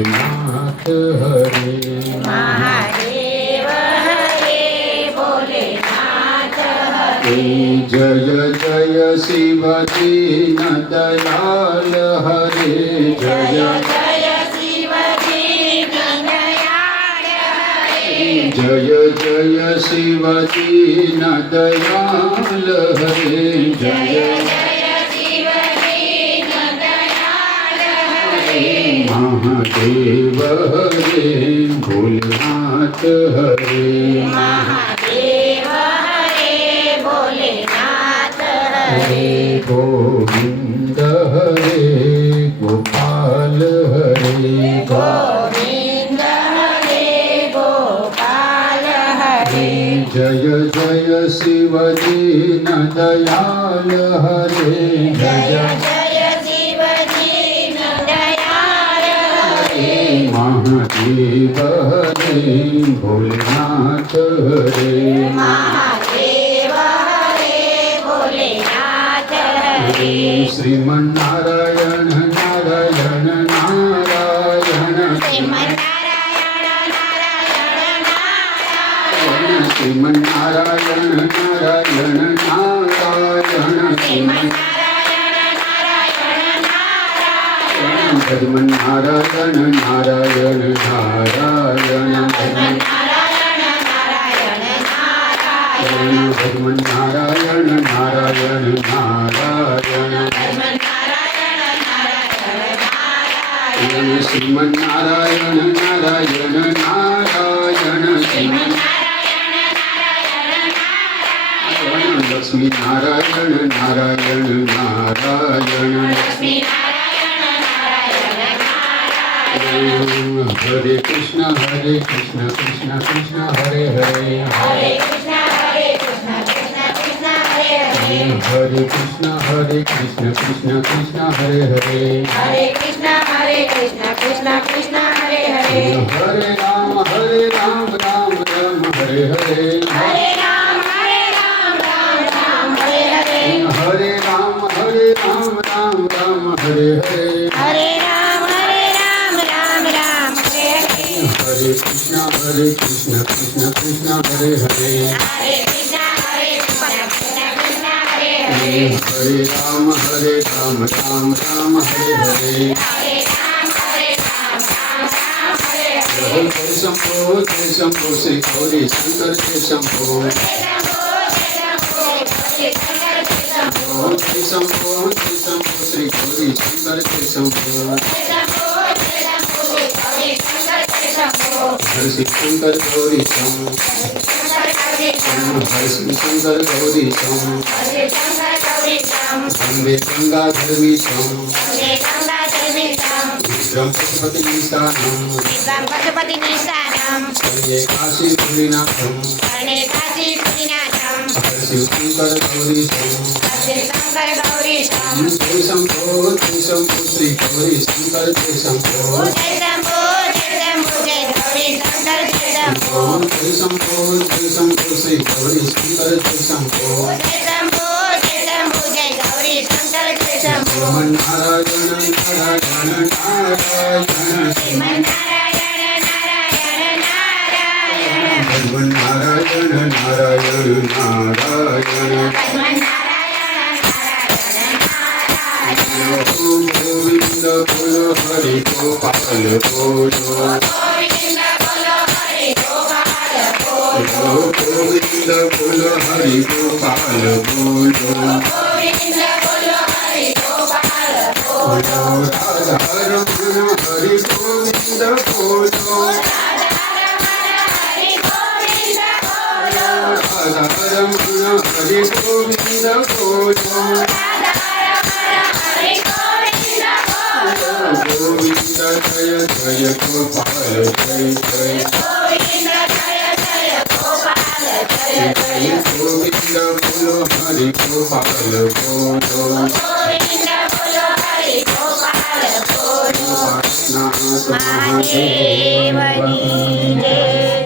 भोलेनाथ हरे महादेव हरे भोलेनाथ हरे जय जय शिव दीन दयाल हरे जय जय जय शिव दीन दयाल हरे जय जय शिव दीन दयाल हरे जय जय जय शिव दीन दयाल हरे महादेव हरे भोलेनाथ हरे महादेव हरे भोलेनाथ हरे हरे गोविंद हरे गोपाल हरे गोविंद हरे गोपाल हरे जय जय शिव दीन दयाल हरे जय जय शिव दीन दयाल हरे महादेव हरे भोलेनाथ हरे महादेव हरे भोलेनाथ हरे श्रीमन्नारायण नारायण नारायण श्रीमन्नारायण नारायण नारायण श्रीमन्नारायण नारायण नारायण श्रीमन्नारायण नारायण नारायण श्रीमन्नारायण नारायण नारायण श्रीमन्नारायण नारायण नारायण श्रीमन्नारायण नारायण नारायण श्रीमन्नारायण नारायण नारायण श्रीमन्नारायण नारायण नारायण लक्ष्मी नारायण नारायण नारायण लक्ष्मीनारायण नारायण नारायण हरे कृष्ण कृष्ण कृष्ण हरे हरे हरे कृष्ण कृष्ण कृष्ण हरे हरे हरे कृष्ण कृष्ण कृष्ण हरे हरे हरे कृष्ण कृष्ण कृष्ण हरे हरे हरे राम राम राम हरे हरे हरे राम राम राम हरे हरे हरे राम राम राम हरे हरे हरे राम राम राम हरे हरे हरे कृष्ण कृष्ण कृष्ण हरे हरे हरे कृष्ण कृष्ण कृष्ण हरे हरे हरे राम राम राम हरे हरे हरे राम राम हरे हरे जय शंभो श्री गौरी शंकर जय शंभो जय शंभो जय शंभो श्री गौरी शंकर जय शंभो हर शिव शंकर गौरी शंभो हर शिव शंकर गौरी शंभो अम्बे गंगाधर शंभो विक्रम पशुपति निशानम पशुपति निशानम हरे काशी भूरिनाथम कर्णे काशी पुरीनाथम हर शिव शंकर गौरी शंभो शंकर गौरी शम जय शंभो श्री गौरी शंकर जय शंभो जय शंभो जय गौरी शंकर जय शंभो जय शंभो श्री गौरी शंकर जय शंभो जय शंभो जय गौरी शंकर जय शंभो नारायण नारायण नारायण श्रीमन्नारायण नारायण नारायण नारायण नारायण नारायण श्रीमन्नारायण नारायण गोविंद बोलो हरि गोपाल बोलो गोविंद बोलो हरि गोपाल बोलो गोविंद बोलो हरि गोपाल बोलो गोविंद बोलो हरि गोपाल बोलो राधा रमण हरि गोविंद बोलो राधा हरि गोविंद बोलो राधा रमण हरि गोविंद बोलो राधा हरि गोविंद बोलो गोविंद जय जय गोपाल जय जय गोविंद जय गोपाल जय जय गोविंद बोलो हरि गोपाल बोलो गोविंद बोलो हरि गोपाल बोलो नाथ महादेव की जय।